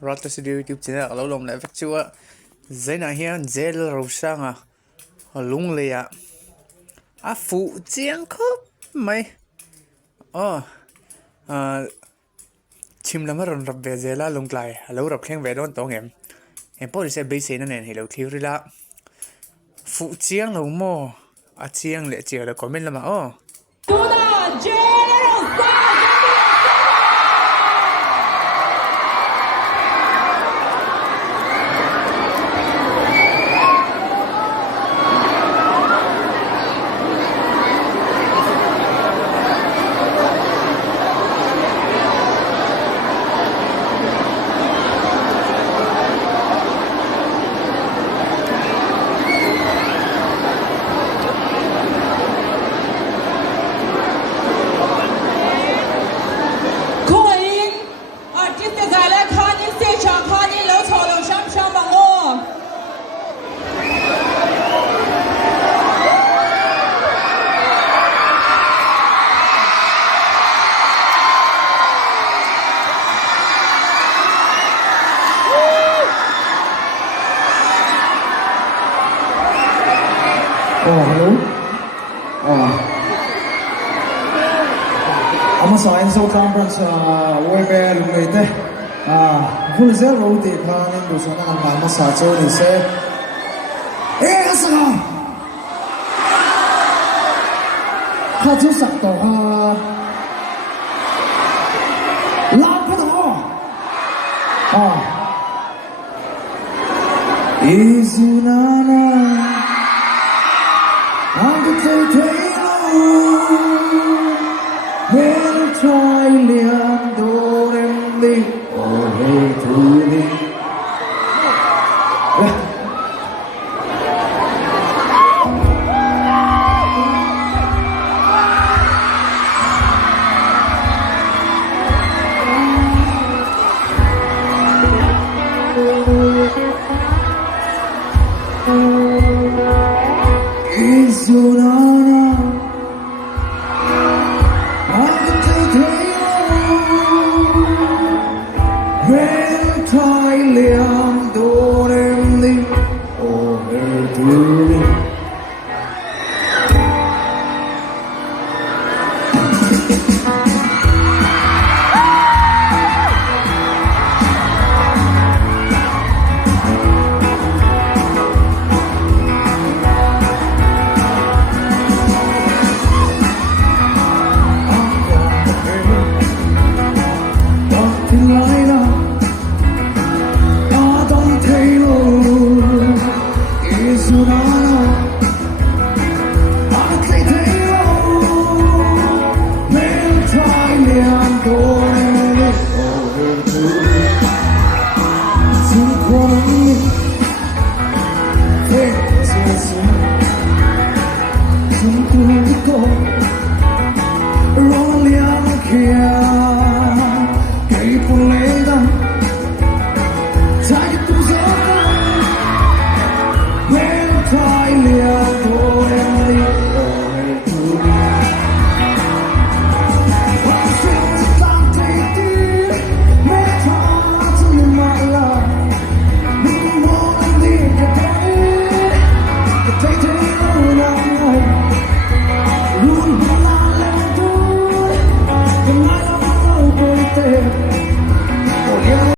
Rod Studio YouTube channel lâu lòng lại phát chua giấy này hiền dễ lâu sang lung lì phụ chiang khóc mày chim lắm rồi rập về dễ la lung lại lâu rập khen về đón tổ em bỏ đi xe bay xe nên lâu thiếu đi la phụ chiang lâu mò chiang lệ chiều là có bên là mà hello. Amasa Enzo Conference webe lumete. Vulze roti khanin dusana ngama sa choni se. Asaka. Khachu sakto la pho. Isunana. When try liam dorem li ore tuli is your Thailand dorem li over tuli